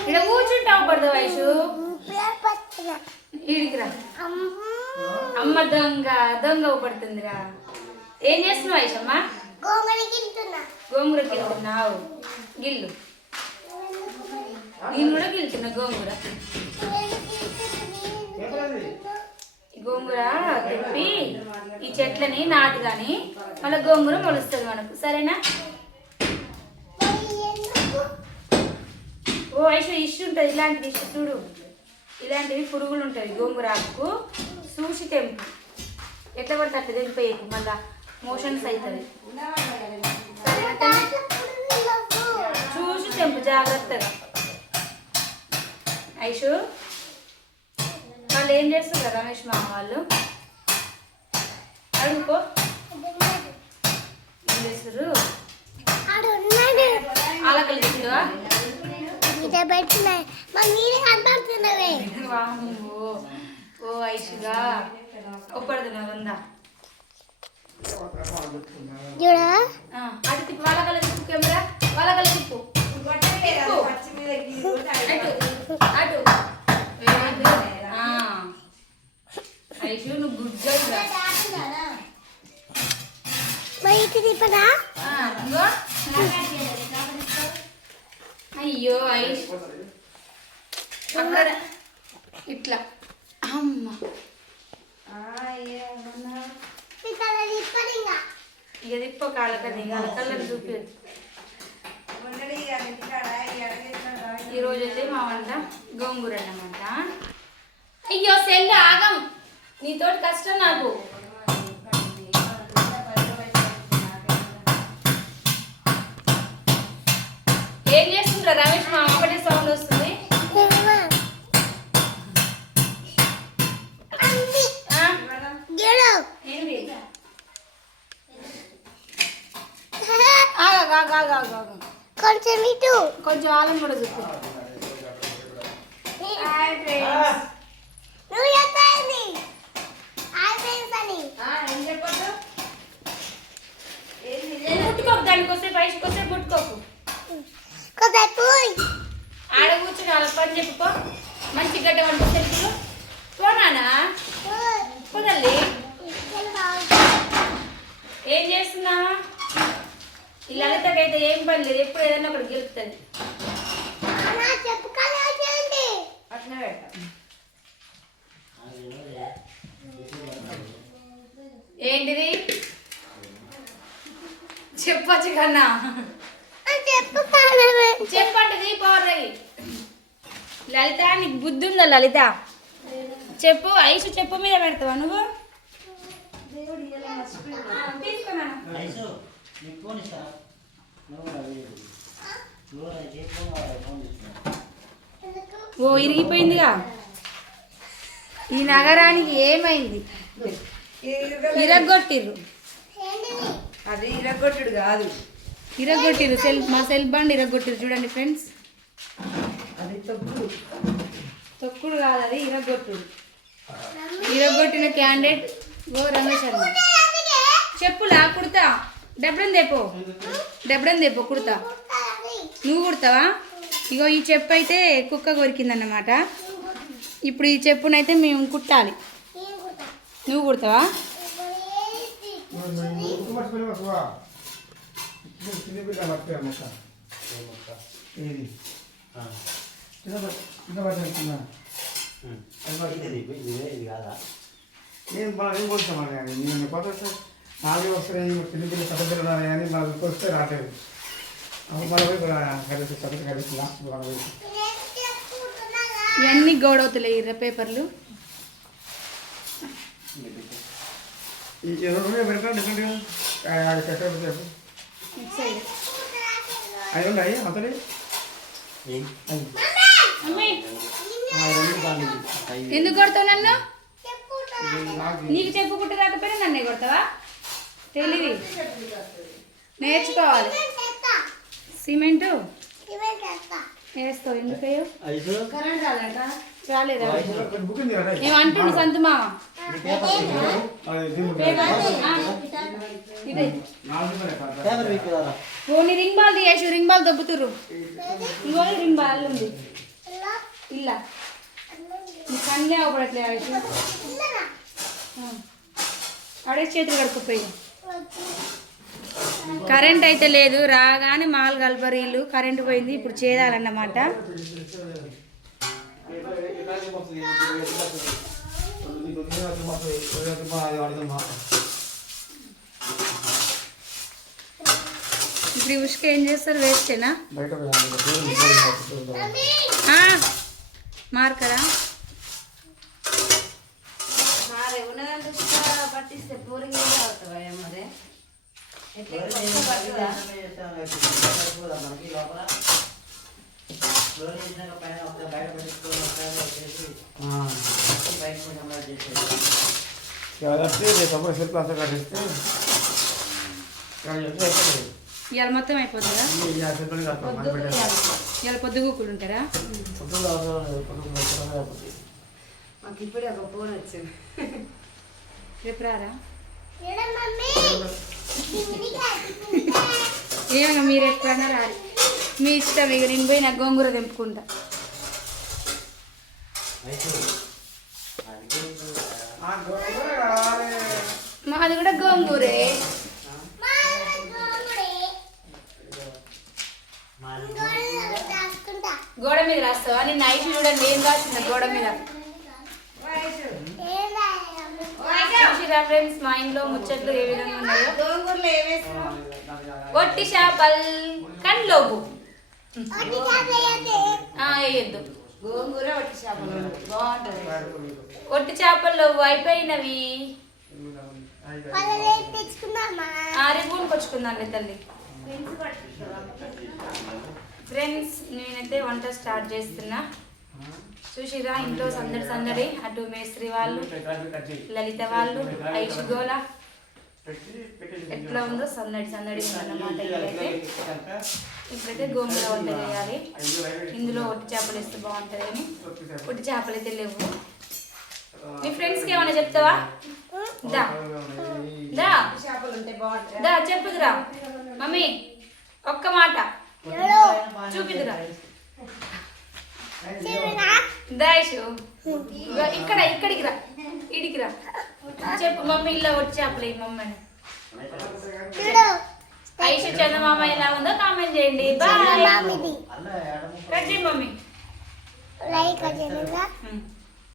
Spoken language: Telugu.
ఇక్కడ కూర్చుంటావు పడదు వయసు అమ్మ. దొంగ దొంగ పడుతుందిరా ఏం చేస్తున్నావు వయసమ్మ గోంగూర గిల్లుతున్నావు. గిల్లు. నేను కూడా గిల్లుతున్నా గోంగూర. గోంగూర తెప్పి ఈ చెట్లని నాటు కానీ మళ్ళీ గోంగూర మొలుస్తుంది మనకు. సరేనా? ఓ ఐషు ఇష్యూ ఉంటుంది ఇలాంటిది ఇష్యూ చూడు. ఇలాంటివి పురుగులు ఉంటాయి గోంగూర ఆకుకు చూసి తెంపు ఎట్లా పడితే అట్లా తెంపేయకు మళ్ళా మోషన్స్ అవుతుంది? చూసి తెంపు జాగ్రత్తగా. ఐషు వాళ్ళు ఏం చేస్తున్నారు రమేష్ మామ వాళ్ళు? అడుగుకో. ఏం చేస్తారు ఆలకలు ఇచ్చిందా పెట్టిన మా మీరే కనపడుతున్నవే ఓ ఐషుగా. ఒప్పడుతున్నా చూడ. అటు తిప్పు వాళ్ళ కళ్ళ తిప్పు కెమెరా. వాళ్ళ కళ్ళ తిప్పు. అటు. ఐషు నువ్వు గుడ్ గర్ల్. అయ్యో ఐష్ అక్కడ. ఇట్లా. అమ్మ. ఇంకా. తిప్ప చూపించదు ఈరోజు అయితే మా వంట గోంగూర అన్నమాట. అయ్యో సెల్ ఆగం. నీతోటి కష్టం నాకు. ఆగు, ఆగు, ఆగు. కొంచెం ఇటు. కొంచెం ఆలం కూడా చూపు. హాయ్ ఫ్రెండ్స్ నువ్వు చెప్పాలి హాయ్ ఫ్రెండ్స్ అని. ముట్టుకోకు దానికి వస్తే పైసకి వస్తే ముట్టుకోకు. ఆడ కూర్చుని వాళ్ళ పని చెప్పుకో మంచి గడ్డ వంట చెప్పులు పోనానా కుదల్లి ఏం చేస్తున్నా ఈ లలితకైతే ఏం పని లేదు ఎప్పుడు ఏదైనా ఒకటి గెలుపుతుంది. అట్లా ఏంటిది? చెప్పొచ్చు కన్నా. చెప్పండి పవర్ లలిత నీకు బుద్ధి ఉందా లలిత? చెప్పు ఐసు చెప్పు మీద పెడతావా నువ్వు? తీసుకున్నాను నీకు ఫోన్ ఇస్తారా ఓ ఇరిగిపోయిందిగా. ఈ నగరానికి ఏమైంది? ఇరగొట్టిర్రు. అది ఇరగొట్టుడు కాదు. ఇరగొట్టిర్రు. సెల్ మా సెల్ బండ్ ఇరగొట్టిర్రు చూడండి ఫ్రెండ్స్. అది తొక్కుడు. తొక్కుడు కాదు అది ఇరగొట్టుడు. ఇరగొట్టిన క్యాండిడేట్ ఓ రమేష్ అన్న. చెప్పులా కుడతా. డబ్బులను తెపో డబ్బులను తెపో కుడతా. నువ్వు కుడతావా? ఇగో ఈ చెప్పు అయితే కుక్క కొరికిందన్నమాట. ఇప్పుడు ఈ చెప్పునైతే మేము కుట్టాలి. నువ్వు కుడతావా? నేను కొడుతామని నేను కొత్త వస్తే నాలుగే వస్తున్నాయి పిల్లి పెద్ద పిల్లలు ఉన్నాయి కానీ మనకు వస్తే రావట్లేదు. అప్పుడు మన వైపు కలిసి పెద్ద కలిసి లాస్ట్ మన వైపు ఇవన్నీ గోడవుతలే ఇర్ర పేపర్లు. అవి ఉన్నాయి. ఎందుకు కొడతావు నన్ను? నాకు నీకు చెప్పు కుట్ట రాకపోయినా నన్నే కొడతావా? తెలివి నేర్చుకోవాలి. సిమెంటు? వేస్తావు ఎందుకయ్యో? ఐసు కరెంట్ రాలేక రాలేదా? ఏమంటుండు సంతు మామ అది దీని ఇదే నాలుగు రూపాయలే కాదు. పేపర్ వీక్దారా ఓ నీ రింగ్ బాల్ తీయేసి రింగ్ బాల్ దొబ్బుతుర్రు. ఇంకో రింగ్ బాల్ ఉంది. ఇలా నీ కన్నే అవపడట్లే ఆయుష్ ఆడే చేతులు కడుక్కుపోయి కరెంట్ అయితే లేదు రాగానే మాల్ గల్బరీలు కరెంట్ పోయింది ఇప్పుడు చేయాలన్నమాట ఇప్పుడు ఉష్క ఏం చేస్తారు? వేస్టేనా? బయట మార్కరా? పట్టిస్తే పూరింగ్ అవుతావా మరి. ఇవాళ మొత్తం అయిపోతుందా. ఇవాళ పొద్దుగూకులు ఉంటారా. మాకు ఇప్పుడే ఒక ఫోన్ వచ్చింది. రేపు రారా ఏమన్నా మీరు ఎప్పుడన్నా రారు. మీ ఇష్టం ఇక నేను పోయి నా గోంగూర తెంపుకుంటా. మాది కూడా గోంగూరే. గోడ మీద రాస్తావా? నేను నైట్ చూడండి ఏం రాసిందా గోడ మీద ఏం రాయాలి చూసిరా ఫ్రెండ్స్ మా ఇంట్లో ముచ్చట్లు ఏ విధంగా ఉన్నాయో? ఒట్టి చేపల్ ఒకటి కాదు వేయద్దు గోంగూర వట్టి చేపలు. బాగుంటుంది. ఒట్టి చేపల్లో అయిపోయినవి. ఆరిపూన్ కొచ్చుకుందాంలే తల్లి. ఫ్రెండ్స్ నేనైతే వంట స్టార్ట్ చేస్తున్నా. చూసిరా ఇంట్లో సందడి సందడి అటు మేస్త్రి వాళ్ళు. లలిత వాళ్ళు ఐషు గోల. ఎట్లా ఉందో సందడి సందడి ఉందన్నమాట ఇక్కడైతే. కనుక ఇప్పుడైతే గోంగూర వంట చేయాలి. ఇందులో ఒట్టి చేపలు వేస్తే బాగుంటుంది అని ఒట్టి చేపలు అయితే లేవు. మీ ఫ్రెండ్స్కి ఏమైనా చెప్తావా? దా. దా. చేపలు ఉంటే బాగుంటాయి దా చెప్పుదురా. మమ్మీ ఒక్క మాట. చూపిదురా. ఇగో ఇక్కడ ఇక్కడికి రా. ఇడికి రా. చెప్పు మమ్మీ ఇలా వచ్చి చేపలు ఈ మమ్మీ అని. చూడు ఐషు చందమామ ఎలా ఉందో కామెంట్ చేయండి. బాయ్ కట్ చేయి మమ్మీ. లైక్ ఉమ్.